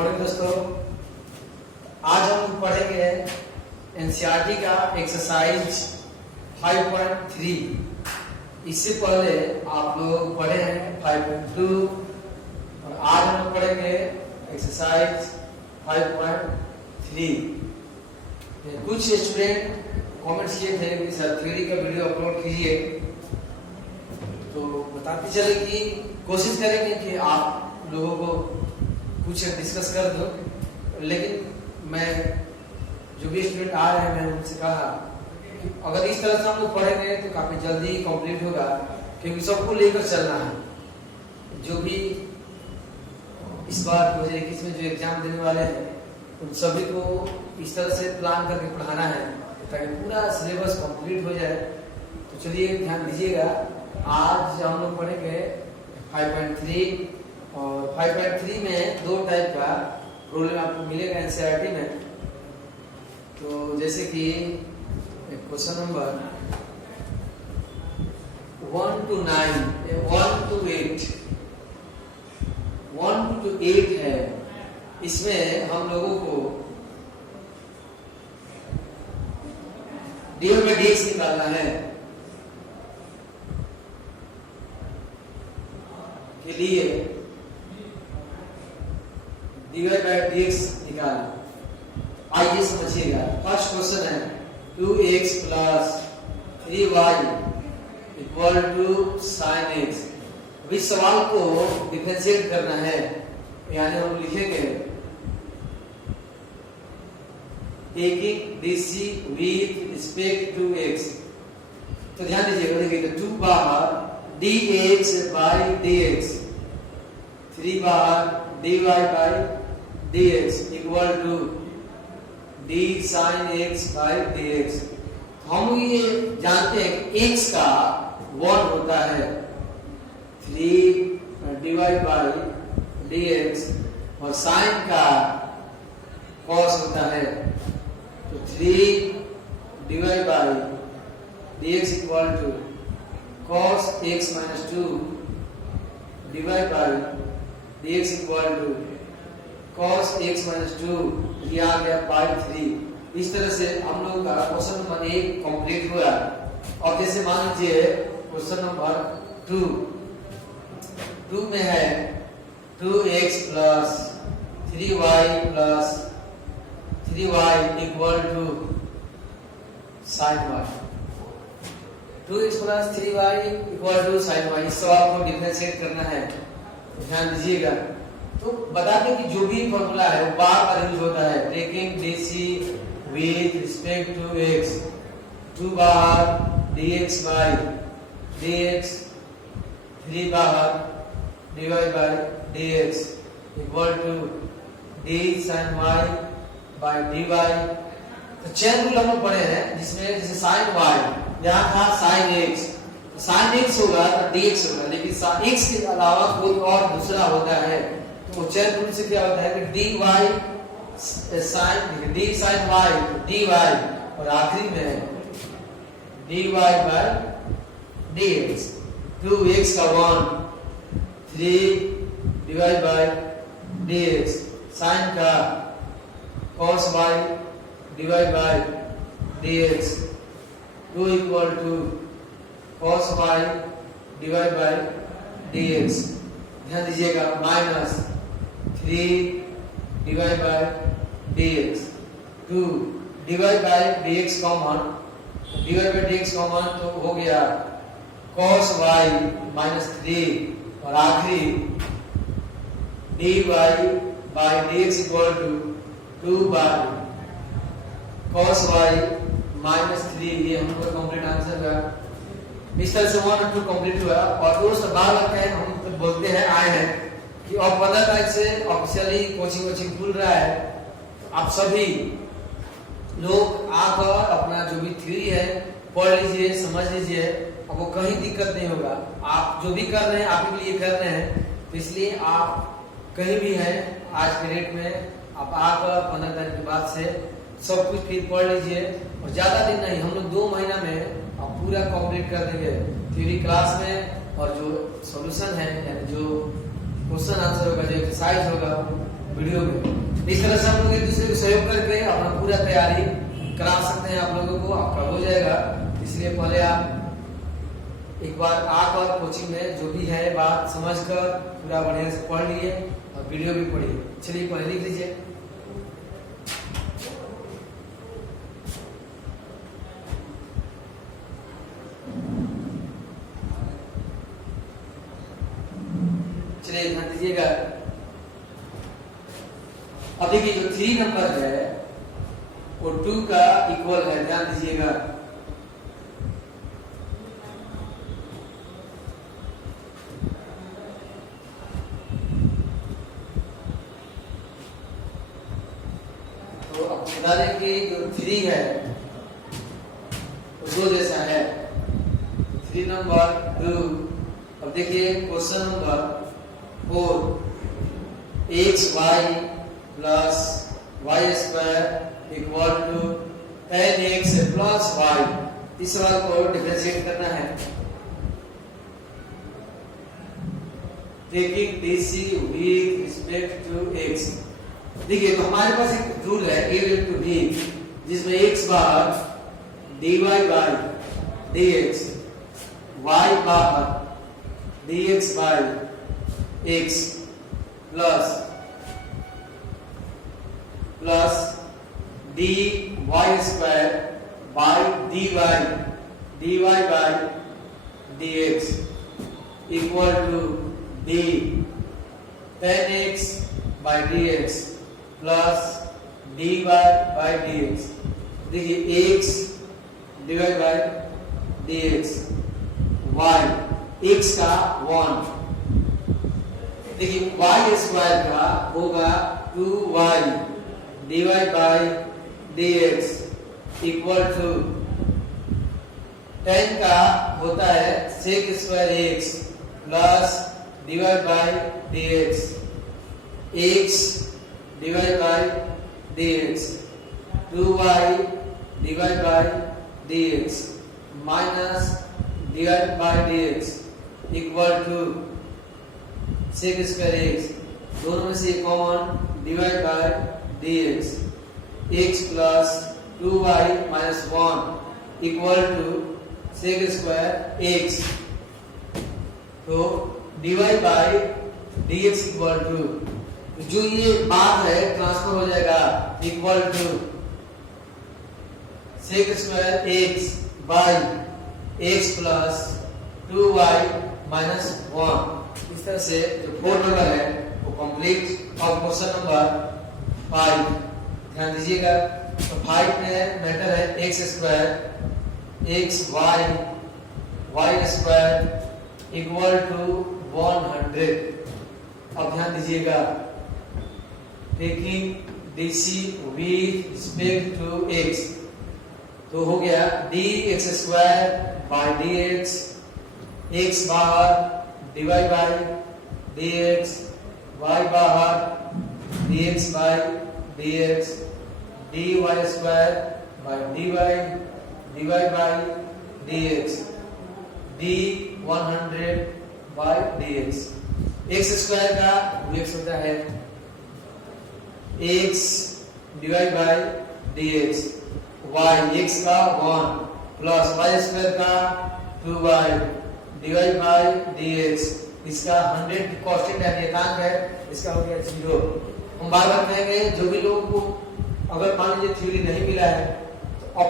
Morning दोस्तों, आज हम पढ़ेंगे एनसीईआरटी का एक्सरसाइज 5.3। इससे पहले आप लोग पढ़े हैं 5.2 और आज हम पढ़ेंगे एक्सरसाइज 5.3। कुछ स्टूडेंट कमेंट्स किए थे कि सर थ्योरी का वीडियो अपलोड कीजिए, तो बताते चले कि कोशिश करेंगे कि आप लोगों को कुछ डिस्कस कर दो। लेकिन मैं जो भी स्टूडेंट आ रहे हैं मैंने उनसे कहा कि अगर इस तरह से हम लोग पढ़ेंगे तो काफी जल्दी कंप्लीट होगा, क्योंकि सबको लेकर चलना है। जो भी इस बार 2021 में जो एग्जाम देने वाले हैं उन सभी को इस तरह से प्लान करके पढ़ाना है ताकि पूरा सिलेबस कंप्लीट हो जाए। तो चलिए ध्यान दीजिएगा, आज हम लोग पढ़ेंगे 5.3 और 5.3 में दो टाइप का प्रॉब्लम आपको मिलेगा एनसीईआरटी में। तो जैसे कि क्वेश्चन नंबर 1 to 9, 1 to 8 है। इसमें हम लोगों को dy by dx निकालना है। के लिए dy by dx निकालना। आइए समझिएगा। फर्स्ट क्वेश्चन है 2x plus 3y equal to sin x। अभी सवाल को डिफरेंशिएट करना है, यानी हम लिखेंगे taking dc with respect to x। तो ध्यान दीजिएगा, देखिए 2 बाहर dx by dx, 3 बाहर dy by dx equal to d sin x by dx। हम ये जानते हैं कि x का 1 होता है, 3 dy by dx और sin का cos होता है, तो 3 dy by dx equal to cos x minus 2 dy by dx equal to cos x minus 2, ये आ गया by 3। इस तरह से हम लोग का क्वेश्चन नंबर 1 कंप्लीट हुआ। अब जैसे मान लीजिए क्वेश्चन नंबर 2 में है 2x plus 3y plus 3y equal to sin y। 2x plus 3y equal to sin y। इस सवाल को डिफरेंशिएट करना है, ध्यान दीजिएगा। तो बता दें कि जो भी फॉर्मूला है वो बार बार यूज होता है। Taking dc with respect to x, 2 बाहर dx by dx, 3 बाहर dy by dx equal to d sin y by dy। तो चेन रूल हम लोग पढ़े हैं, जिसमें जैसे sin y यहाँ था sin x, sin x होगा तो dx होगा, लेकिन x के अलावा कोई और दूसरा होता है। तो चेन रूल से क्या होता है कि dy sin d sin y dy और आखिरी में dy by dx। 2x का 1, 3 dy by dx, sin का cos y dy by dx, 2 equal to cos y dy by dx। ध्यान दीजिएगा, minus 3 dy by dx, 2 dy by dx common, dy by dx common तो हो गया cos y minus 3 और आखिरी dy by dx equal to 2 by cos y minus 3। ये हम लोग का कंप्लीट आंसर है। इस तरह से 1 और 2 कंप्लीट हुआ। और दोस्त बार बार कहें हम तो बोलते हैं आए हैं कि अब 15 तारीख से ऑफिशियली कोचिंग खुल रहा है। आप सभी लोग आकर अपना जो भी थ्योरी है पढ़ लीजिए, समझ लीजिए, आपको कहीं दिक्कत नहीं होगा। आप जो भी कर रहे हैं आप के लिए कर रहे हैं, तो इसलिए आप कहीं भी हैं आज के डेट में आप आकर 15 तारीख के बाद से सब कुछ फिर पढ़ लीजिए। और ज्यादा दिन नहीं, हम लोग 2 महीना में आप पूरा कंप्लीट कर देंगे थ्योरी क्लास में। और जो सॉल्यूशन है, यानी जो क्वेश्चन आंसर होगा, जो एक्सरसाइज होगा, वीडियो में। इस तरह से हम लोग एक दूसरे को सहयोग करके अपना पूरा तैयारी करा सकते हैं। आप लोगों को आपका हो जाएगा। इसलिए पहले आप एक बार आकर कोचिंग में जो भी है बात समझकर पूरा बढ़िया से पढ़ लिए और वीडियो भी पढ़िए। चलिए पहले लिख लीजिए। चलिए ध्यान दीजिएगा। अब देखिए जो 3 नंबर है वो 2 का इक्वल है। ध्यान दीजिएगा। तो अब बता दें कि जो 3 है वो 2 जैसा है। 3 नंबर 2। अब देखिए question number 4 x y plus y square equal to 10x plus y. इस सवाल को डिफरेंशिएट करना है। Taking DC with respect to x। देखिए तो हमारे पास एक रूल है a टू b जिसमें x बार dy बाय dx, y बार dx by x plus dy square by dy by dx equal to d 10x by dx plus dy by dx। देखिए x divide by dx, y x का 1। देखिए y square का होगा 2y divide by dx equal to 10 का होता है sec square x plus divide by dx, x divide by dx, 2y divide by dx minus divide by dx equal to sec square x, दोनों में से common divide by dx, x plus 2y minus 1 equal to sec square x। तो dy by dx equal to जो ये बात है transfer हो जाएगा equal to sec square x by x plus 2y minus 1। इस तरह से जो 4 नंबर है वो कंप्लीट। और क्वेश्चन नंबर 5 ध्यान दीजिएगा। तो 5 में मैटर है x square x y square equal to 100। अब ध्यान दीजिएगा। Taking DC with respect to x तो हो गया dx square by dx, x बाहर डिवाइड बाय dx, y बाहर dx by dx, dy square by dy divide by dx, d 100 by dx। x square का x होता है x divide by dx, y x का 1 plus y square का 2y divide by dx। इसका 100 constant है, नियतांक है, इसका हो गया 0। हम बार बार कहेंगे जो भी लोगों को अगर मान लीजिए थ्योरी नहीं मिला है तो आप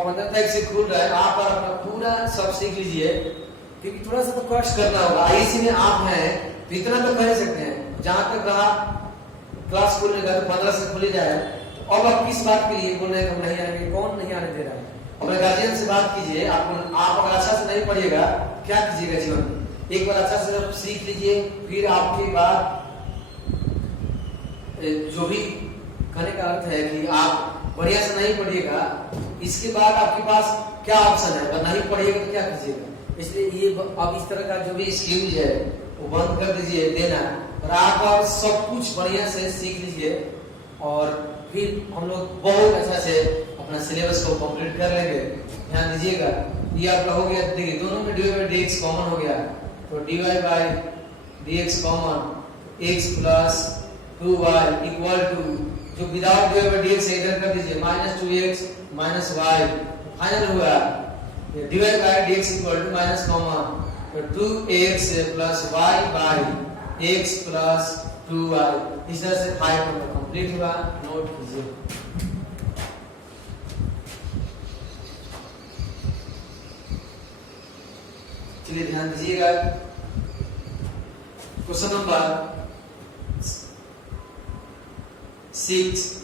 से खुल रहा है आप और अपना पूरा सब सीख लीजिए, क्योंकि थोड़ा सा तो कष्ट करना होगा। आईसी में आप हैं तो इतना तो कर सकते हैं। जहां तक रहा क्लास खोलने का तो 15 से खुले जाए। तो अब आप किस बात के लिए बोल रहे हैं हम नहीं आएंगे? कौन नहीं आने दे रहा है? अपने गार्जियन से बात कीजिए। आप अगर अच्छा से नहीं पढ़िएगा क्या कीजिएगा जीवन में? एक बार अच्छा से सीख लीजिए, फिर आपके बाद जो भी कहने का अर्थ है कि आप बढ़िया से नहीं पढ़िएगा, इसके बाद आपके पास क्या ऑप्शन है? अगर नहीं पढ़िएगा तो क्या कीजिएगा? इसलिए ये अब इस तरह का जो भी स्कीम है वो बंद कर दीजिए देना, और आप और सब कुछ बढ़िया से सीख लीजिए और फिर हम लोग बहुत अच्छा से अपना सिलेबस को कंप्लीट कर लेंगे। ध्यान दीजिएगा। ये आपका हो गया। देखिए दोनों में dy बाई dx कॉमन हो गया, तो dy by dx common, x plus 2y equal to, जो विदाउट dy बाई dx इधर कर दीजिए, minus 2x minus y, final हुआ dy by dx equal to minus common, तो 2x plus y by x plus 2y। इस तरह से 5 number complete हुआ, नोट कीजिए। चलिए ध्यान दीजिएगा, क्वेश्चन नंबर 6।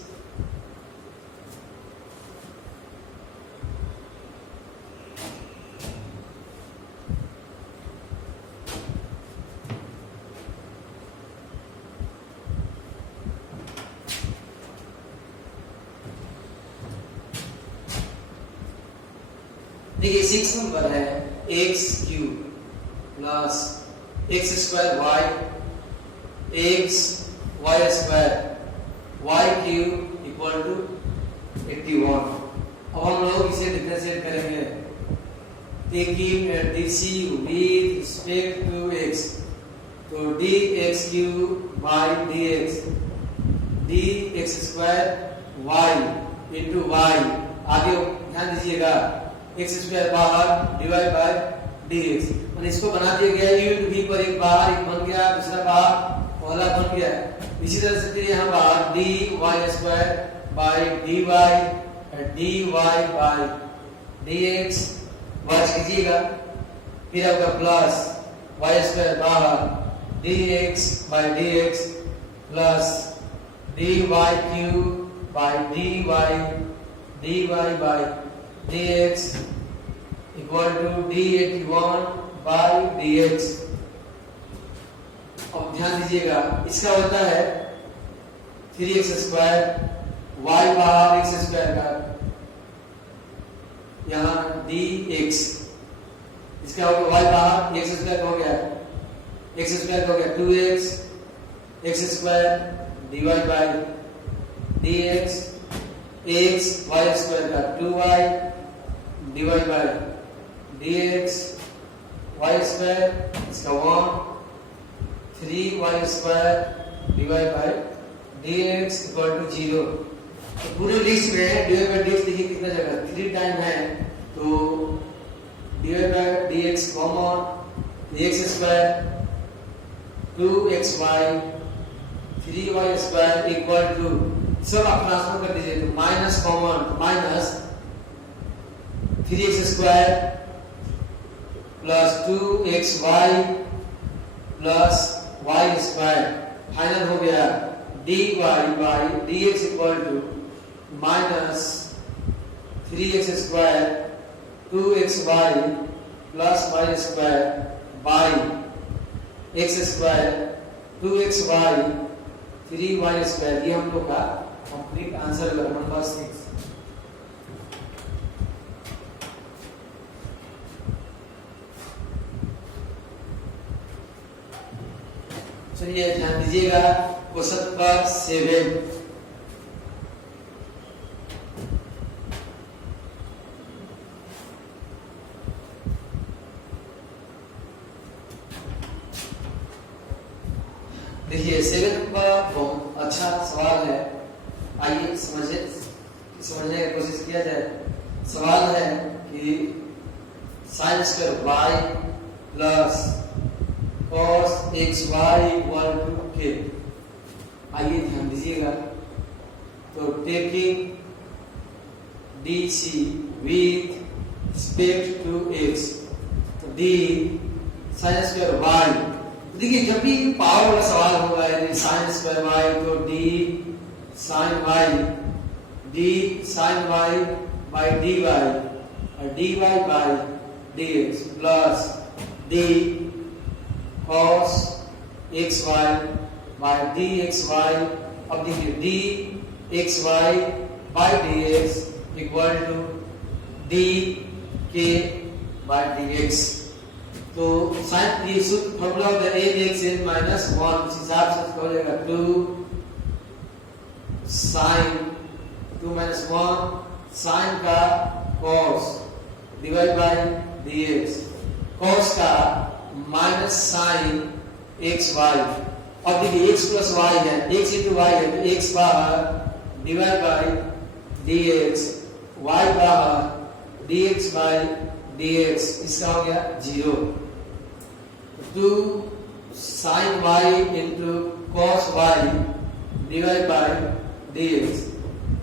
देखिए 6 नंबर है x cube plus x square y x y square y cube equal to 81। अब हम लोग इसे डिफरेंशिएट करेंगे, taking dc with respect to x, तो dx cube by dx, dx square y into y, आगे ध्यान दीजिएगा x स्क्वायर बाहर डिवाइड बाय dx, और इसको बना दिया गया u इंटू v पर, एक बाहर एक बन गया, दूसरा बाहर पहला बन गया। इसी तरह से फिर यहाँ बाहर dy square by dy by dx, watch कीजिएगा, फिर आपका प्लस y स्क्वायर बाहर dx by dx plus dy cube by dy by dx equal to d81 by dx। अब ध्यान दीजिएगा, इसका होता है 3x स्क्वायर, y बाहर x स्क्वायर का, यहाँ dx, इसका हो गया y बाहर x स्क्वायर का हो गया, x स्क्वायर का हो गया 2x, x square dy by dx, x y square का 2y divide by dx, y square इसका 1, 3y square divide by dx equal to 0। तो पूरे लिस्ट में डिवाइड बाय dx देखिए कितना जगह 3 टाइम है, तो divide by dx common, x square 2xy 3y square equal to, सब आप ट्रांसफर कर दीजिए, तो minus common, minus 3x square plus 2xy plus y square, final हो गया dy by dx equal to minus 3x square 2xy plus y square by x square 2xy 3y square. ये हम लोग का कंप्लीट आंसर है number 6। चलिए ध्यान दीजिएगा, क्वेश्चन नंबर 7। देखिए 7 नंबर बहुत अच्छा सवाल है, आइए समझने की कोशिश किया जाए। सवाल है कि sin square y plus cos xy equal to k। आइए ध्यान दीजिएगा, तो taking dc with respect to x, तो d sin स्क्वायर y, देखिए जब भी पावर वाला सवाल होगा यानी sin स्क्वायर y, तो d sin y by dy और dy by dx plus d cos xy by dxy। अब देखिए dxy by dx equal to dk by dx। तो साइन ये सूत्र फॉर्मूला होता है ax n माइनस 1, इस हिसाब से हो जाएगा 2 sin 2 माइनस 1 sin का cos divide by dx, cos का माइनस sin xy, अब देखिए x प्लस वाई है, x इंटू वाई है तो x बाहर डिवाइड बाई dx, y बाहर dx बाई dx, इसका हो गया 0। 2 sin y into cos y divide by dx,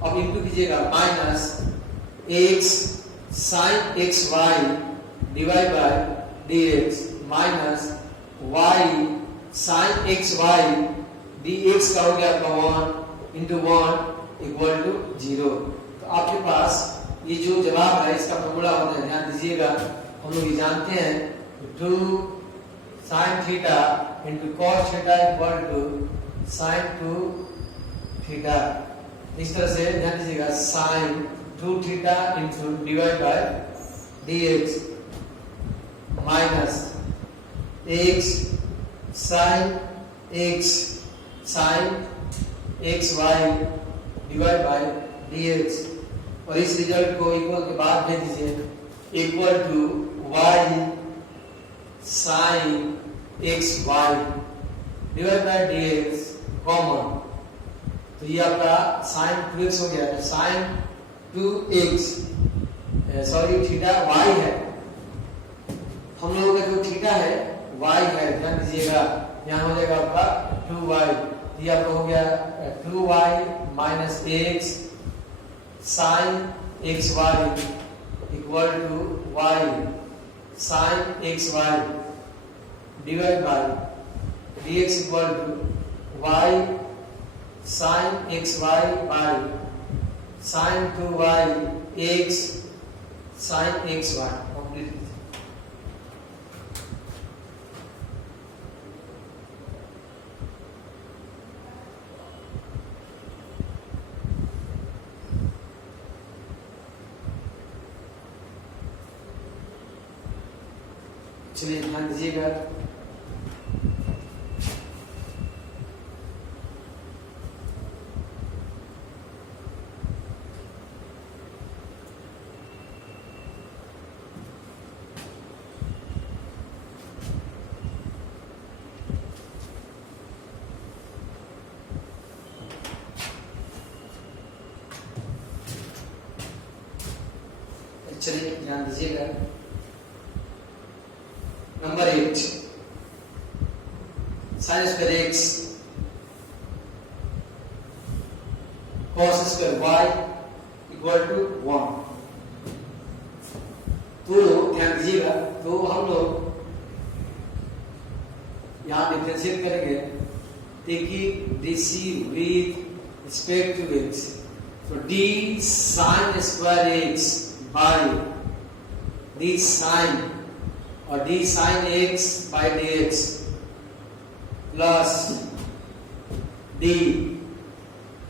अब इंटू कीजिएगा minus x sin x y divide by dx minus y sin x y dx का हो गया आपका 1 इंटू 1 इक्वल टू 0। तो आपके पास ये जो जवाब है इसका फॉर्मूला होता है, ध्यान दीजिएगा, हम लोग ये जानते हैं 2 sin theta into cos theta equal to sin 2 theta. इस तरह से ध्यान दीजिएगा sin 2 theta into divide by dx minus x sin x y divide by dx, और इस रिजल्ट को इक्वल के बाद भेज दीजिए equal to y sin x y divide by dx common, तो ये आपका sin 2x हो गया। तो sin 2x sorry theta y है, हम लोगों का जो थीटा है y है, ध्यान दीजिएगा यहाँ हो जाएगा आपका 2y, ये आपका हो गया 2y minus x sin xy equal to y sin xy divide by dx equal to y sin xy by sin 2y x sin xy complete. चलिए ध्यान दीजिएगा, चलिए ध्यान दीजिएगा number 8 sin square x cos square y equal to 1। तो ध्यान दीजिएगा, तो हम लोग यहाँ डिफरेंशिएट करेंगे देखिए dc with respect to x, तो d sin square x by d sin और d sin x by dx plus d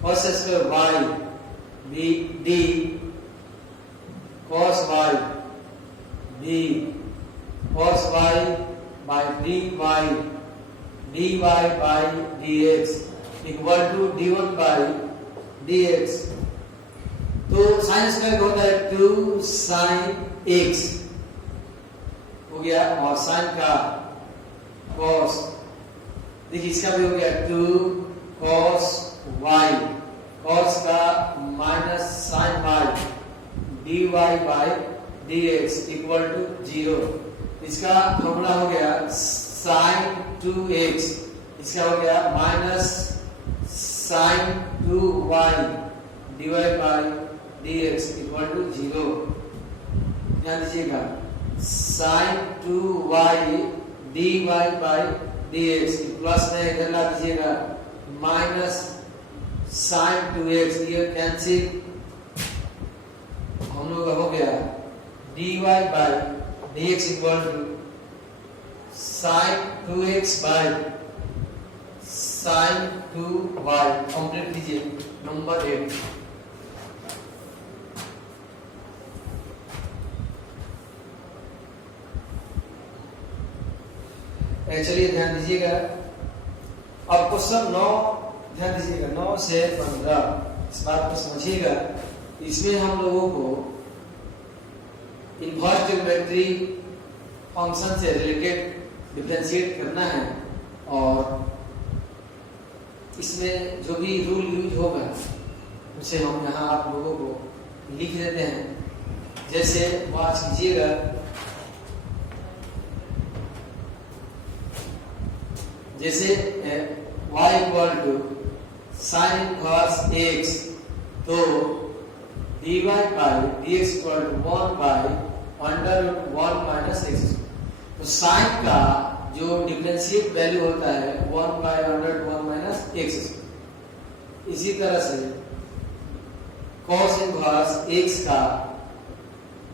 cos square y d cos y d cos y by dy by dx equal to d1 by dx। तो sin square होता है 2 sin x हो गया और sin का cos, देखिए इसका भी हो गया 2 cos y, cos का minus sin y dy by dx equal to 0। इसका फॉर्मूला हो गया sin 2x, इसका हो गया minus sin 2y divide by dx equal to 0। ध्यान दीजिएगा sin 2y dy by dx plus में इधर ला दीजिएगा माइनस sin 2x, ये कैंसिल, हम लोग हो गया dy by dx equal to sin 2x by sin 2y। Complete कीजिए नंबर 8। चलिए ध्यान दीजिएगा, अब क्वेश्चन 9 ध्यान दीजिएगा 9 से 15 इस बात को समझिएगा। इसमें हम लोगों को इनवर्स ट्रिग्नोमेट्री फंक्शन से रिलेटेड डिफरेंशिएट करना है, और इसमें जो भी रूल यूज होगा उसे हम यहाँ आप लोगों को लिख देते हैं। जैसे वॉच कीजिएगा, जैसे y equal to sine inverse x, तो dy by dx equal to 1 by under root 1 minus x. तो साइन का जो डिफरेंशिएट वैल्यू होता है 1 by under root 1 minus x. इसी तरह से cos इनवर्स x का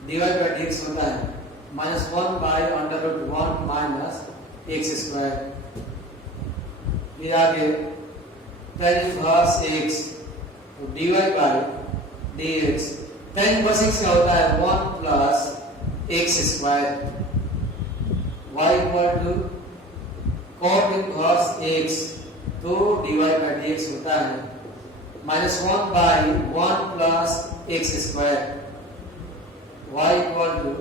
dy बाई dx होता है minus 1 by under root 1 minus x square. फिर आगे tan इनवर्स x, तो dy by dx, tan inverse x का होता है 1 plus x square. y equal to cot inverse x, तो dy बाई dx होता है minus 1 by 1 plus x square. y equal to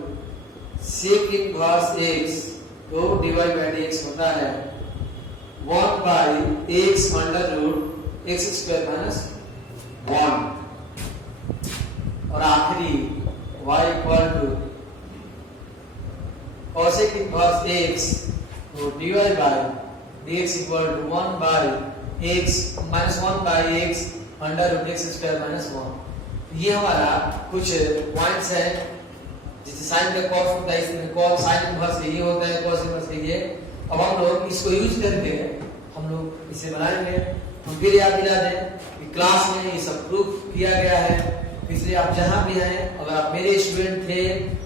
sec inverse x, तो dy by dx होता है 1 by x under root x square minus 1। और आखिरी y equal to cosec inverse x, तो dy by dx equal to 1 by x minus 1 by x under root x square minus 1। ये हमारा कुछ points है। जैसे साइन का cos होता है, इसमें cos साइन इनवर्स यही होता है, cos इनवर्स ये। अब हम लोग इसको यूज करके हम लोग इसे बनाएंगे। हम फिर याद दिला दें कि क्लास में ये सब प्रूफ किया गया है, इसलिए आप जहां भी हैं, अगर आप मेरे स्टूडेंट थे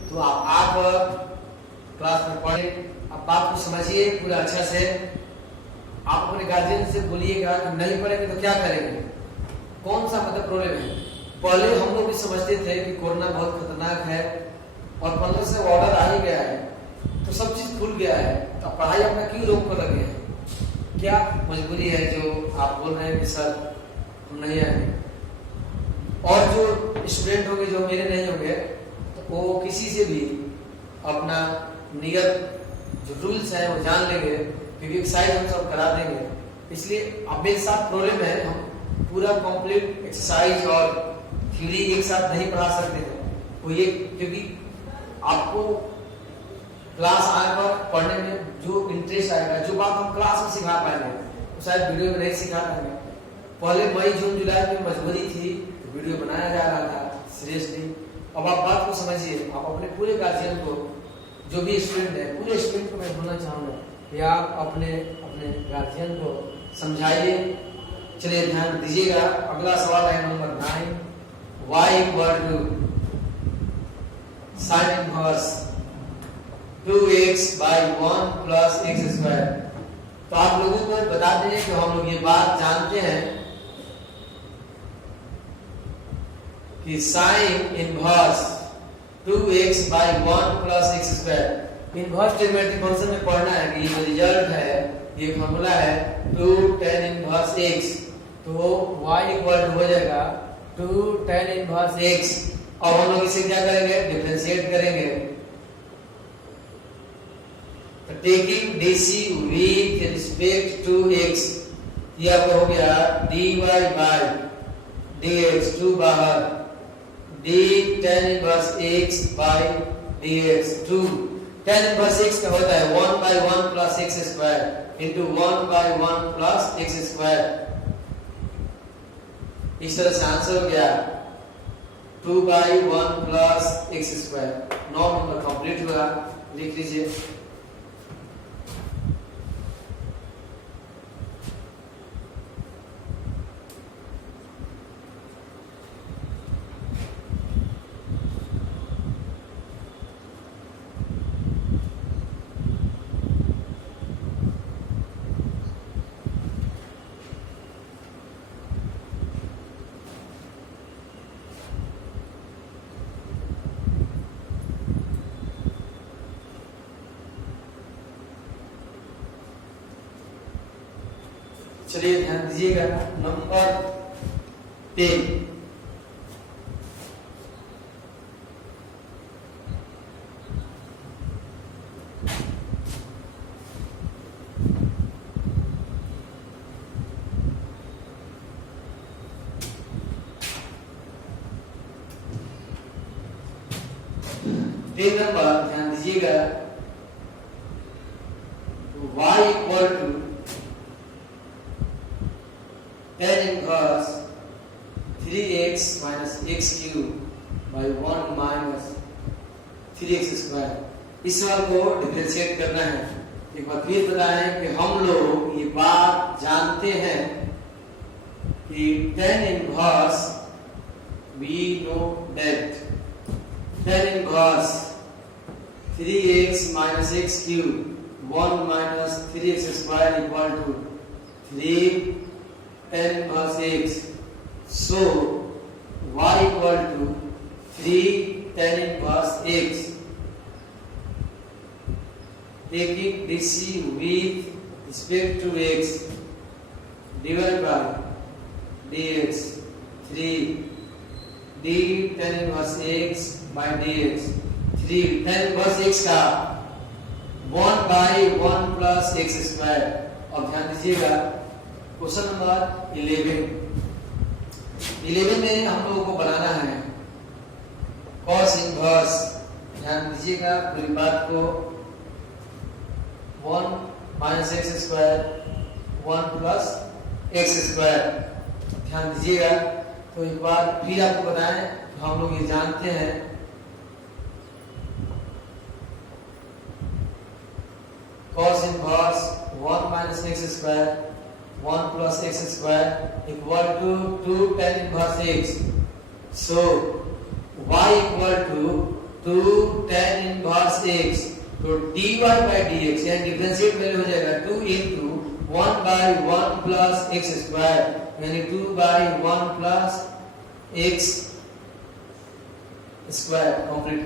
तो आप क्लास में पढ़े, आप बात को समझिए पूरा अच्छा से। आप अपने गार्जियन से बोलिएगा कि नहीं पढ़ेंगे तो क्या करेंगे, कौन सा मतलब प्रॉब्लम है। पहले हम लोग भी समझते थे कि कोरोना बहुत खतरनाक है और 15 से ऑर्डर आ ही गया है तो सब चीज खुल गया है, तो पढ़ाई अपना क्यों रोक कर लगे हैं? क्या मजबूरी है जो आप बोल रहे हैं कि सर हम नहीं आएंगे? और जो स्टूडेंट होंगे जो मेरे नहीं होंगे तो वो किसी से भी अपना नियत जो रूल्स हैं वो जान लेंगे, क्योंकि एक्सरसाइज हम सब करा देंगे। इसलिए अब मेरे साथ प्रॉब्लम है, हम पूरा कंप्लीट एक्सरसाइज और थ्योरी एक साथ नहीं पढ़ा सकते हैं। वो ये क्योंकि आपको क्लास आने पर पढ़ने में जो इंटरेस्ट आएगा, जो बात हम क्लास में सिखा पाएंगे वो शायद वीडियो में नहीं सिखा पाएंगे। पहले मई जून जुलाई में मजबूरी थी, वीडियो बनाया जा रहा था सीरियसली। अब आप बात को समझिए, आप अपने पूरे गार्जियन को, जो भी स्टूडेंट है, पूरे स्टूडेंट को मैं बोलना चाहूँगा कि आप अपने अपने गार्जियन को समझाइए। चलिए ध्यान दीजिएगा। अगला सवाल है number 9, y equal to sine inverse 2x by 1 plus x square. तो आप लोगों को बता दें कि हम लोग ये बात जानते हैं कि sign inverse 2x by 1 plus x square inverse trigonometric function में पढ़ना है कि ये रिजल्ट है, ये फॉर्मूला है 2 tan इनवर्स x, तो y इक्वल टू हो जाएगा 2 tan इनवर्स x। अब हम लोग इसे क्या करेंगे, डिफरेंशिएट करेंगे। तो taking dc with respect to x, ये आपका हो गया dy बाय dx, 2 बाहर d tan inverse x by dx, 2 tan inverse x का होता है 1 by 1 plus x square into 1 by 1 plus x square. इस तरह से आंसर हो गया 2 by 1 plus x square. 9 number complete हुआ, लिख लीजिए। चलिए ध्यान दीजिएगा नंबर 10, 10 नंबर ध्यान दीजिएगा, y equal to tan inverse 3x minus x cube by 1 minus 3x square. इस सवाल को डिफरेंशिएट करना है। एक बार फिर बताएं कि हम लोग ये बात जानते हैं कि tan inverse we know that tan inverse 3x minus x cube 1 minus 3x square equal to 3 tan inverse x. So y equal to 3 tan inverse x. Taking this with respect to x divided by dx 3 d tan inverse x by dx 3 tan inverse x का 1 by 1 plus x square। अब ध्यान दीजिएगा question number 11 में हम लोगों को बनाना है cos inverse. ध्यान दीजिएगा पूरी बात को 1 minus x square 1 plus x square। ध्यान दीजिएगा। तो एक बार फिर आपको बताएं, हम लोग ये जानते हैं cos inverse 1 minus x square 1 plus x square equal to 2 tan inverse x. So y equal to 2 tan inverse x. तो dy by dx यानी डिफरेंशिएट वैल्यू हो जाएगा 2 into 1 by 1 plus x square यानी 2 by 1 plus x square complete.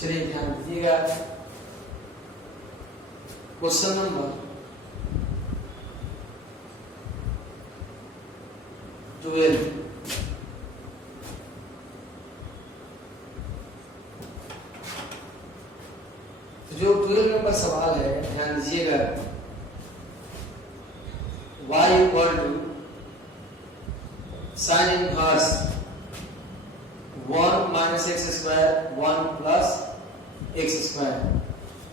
चलिए ध्यान दीजिएगा question number 12। तो जो 12 नंबर सवाल है ध्यान दीजिएगा, y equal to sine inverse 1 minus x square 1 plus x square.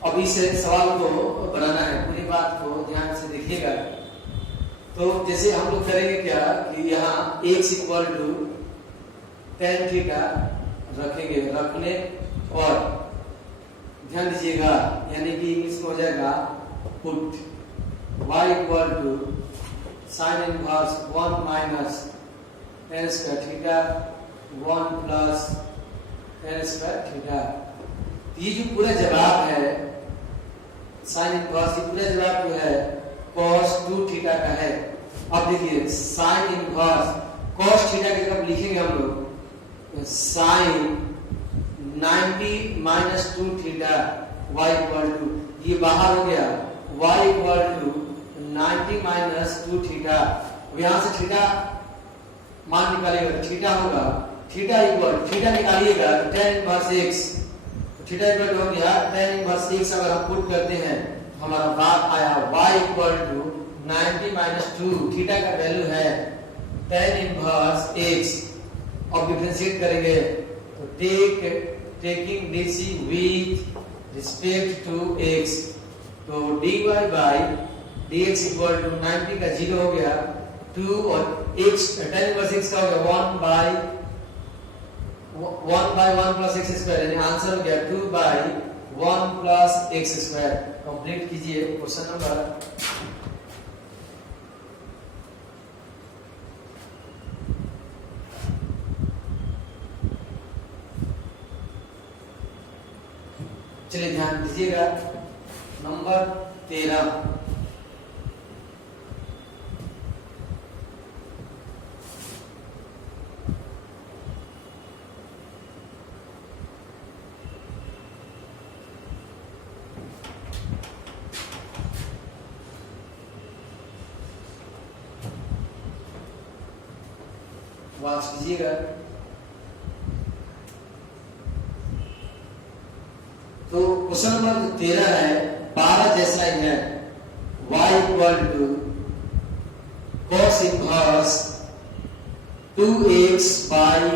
अब इस सवाल को बनाना है, पूरी बात को ध्यान से देखिएगा। तो जैसे हम लोग करेंगे क्या कि यहाँ x equal to tan theta रखेंगे, रखने और ध्यान दीजिएगा यानी कि इसको हो जाएगा put y equal to sine inverse 1 minus tan square theta 1 plus tan square theta. ये जो पूरा जवाब है साइन इनवर्स, ये पूरा जवाब जो है cos 2 थीटा का है। अब देखिए साइन इनवर्स cos थीटा की जगह लिखेंगे हम लोग sine 90 minus 2 theta y equal to, ये बाहर हो गया y equal to 90 minus 2 theta. यहाँ से थीटा मान निकालिएगा, थीटा होगा थीटा इक्वल थीटा निकालिएगा tan inverse x। Theta equal हो गया tan इनवर्स x। अगर हम पुट करते हैं हमारा बात आया y equal to 90 minus 2 theta का वैल्यू है tan इनवर्स x। अब डिफरेंशिएट करेंगे तो taking dc with respect to x, तो dy by dx equal to 90 का 0 हो गया 2 और x tan इनवर्स x का हो गया 1 by 1 plus x स्क्वायर, यानी आंसर हो गया 2 by 1 plus x square. Complete कीजिए क्वेश्चन नंबर 13। चलिए ध्यान दीजिएगा नंबर 13। वाच कीजिएगा क्वेश्चन नंबर 13 है, 12 जैसा ही है, y equal to cos inverse 2x by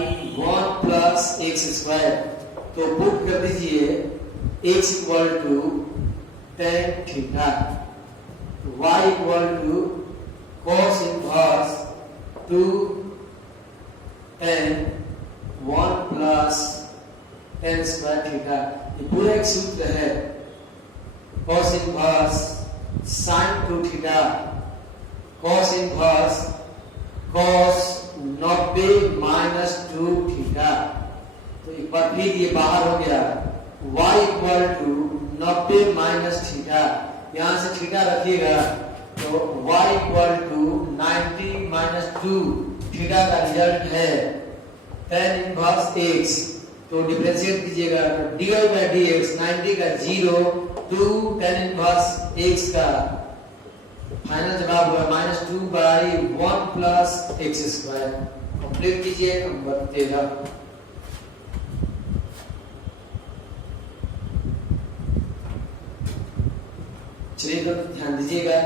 1 plus x square. तो पुट कर दीजिए x equal to tan theta, y equal to cos inverse 2 tan 1 plus tan square theta. ये पूरा एक सूत्र है, cos inverse sin 2 theta, cos inverse cos 90 minus 2 theta. तो एक बार फिर ये बाहर हो गया, y equal to 90 minus theta, यहां से थीटा रखिएगा तो y equal to 90 minus 2 theta का रिजल्ट है tan इनवर्स x। तो डिफरेंशिएट कीजिएगा तो dy बाई dx 90 का 0 2 tan इनवर्स x का फाइनल जवाब हुआ minus 2 by 1 plus x square. Complete कीजिए नंबर 13। चलिए तो ध्यान दीजिएगा,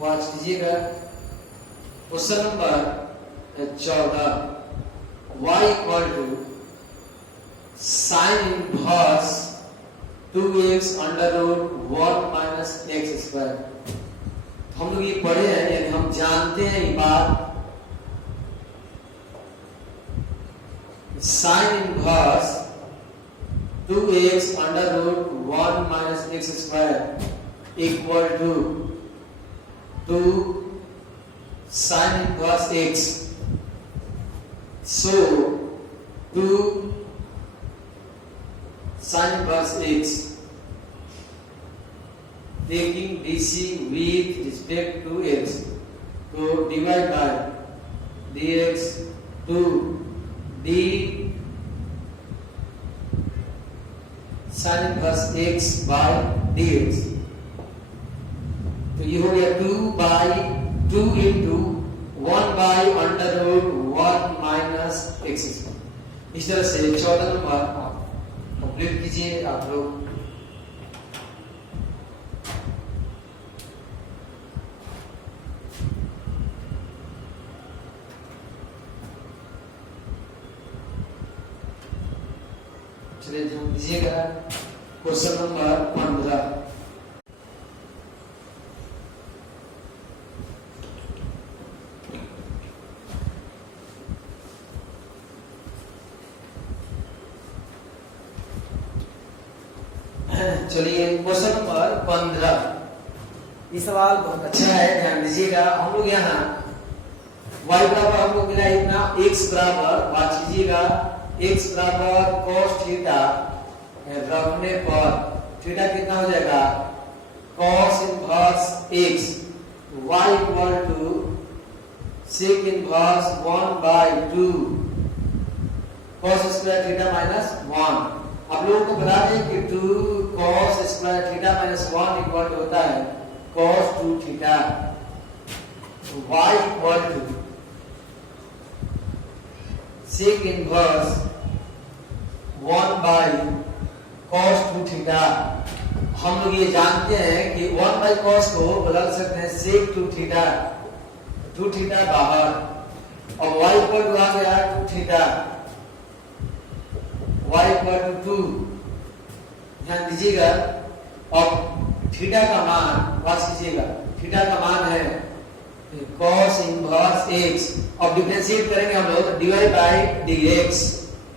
वाच कीजिएगा। Question number 14, y equal to sine inverse 2x under root 1 minus x square. हम लोग ये पढ़े हैं, यानी हम जानते हैं ये बात, sine inverse 2x under root 1 minus x square equal to 2 sin inverse x. So 2 sin inverse x, taking dc with respect to x, so divide by dx 2 d sin inverse x by dx। तो ये हो गया 2 by 2 into 1 by under root 1 minus x square. इस तरह से 14 number complete कीजिए आप लोग। चलिए ध्यान दीजिएगा, क्वेश्चन नंबर 15, चलिए क्वेश्चन नंबर 15। ये सवाल बहुत अच्छा है, ध्यान दीजिएगा। हम लोग यहाँ y बराबर हमको मिला इतना, x बराबर बात कीजिएगा, x बराबर cos थीटा रखने पर थीटा कितना हो जाएगा cos inverse x, y equal to sec inverse 1 by 2 cos square theta minus 1। आप लोगों को बता दें कि 2 cos square theta minus 1 equal होता है cos 2 theta. y equal to sec inverse 1 by cos 2 theta. हम लोग ये जानते हैं कि 1 बाई cos को बदल सकते हैं sec 2 थीटा, 2 थीटा बाहर, और y इक्वल टू आ गया 2 थीटा, y इक्वल टू 2। ध्यान दीजिएगा, अब थीटा का मान पास कीजिएगा, थीटा का मान है cos इनवर्स x। अब डिफरेंशिएट करेंगे हम लोग तो dy by dx,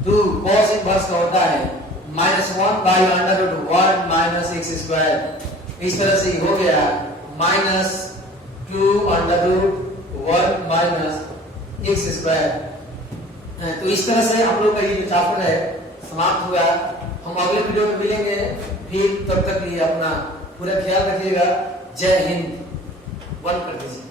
2 cos inverse का होता है -1 by under root 1 minus x square. इस तरह से हो गया -2 under root 1 minus x square. तो इस तरह से हम लोग का ये जो चैप्टर है समाप्त हुआ। हम अगले वीडियो में मिलेंगे, फिर तब तक ये अपना पूरा ख्याल रखिएगा। जय हिंद। बंद कर दीजिए।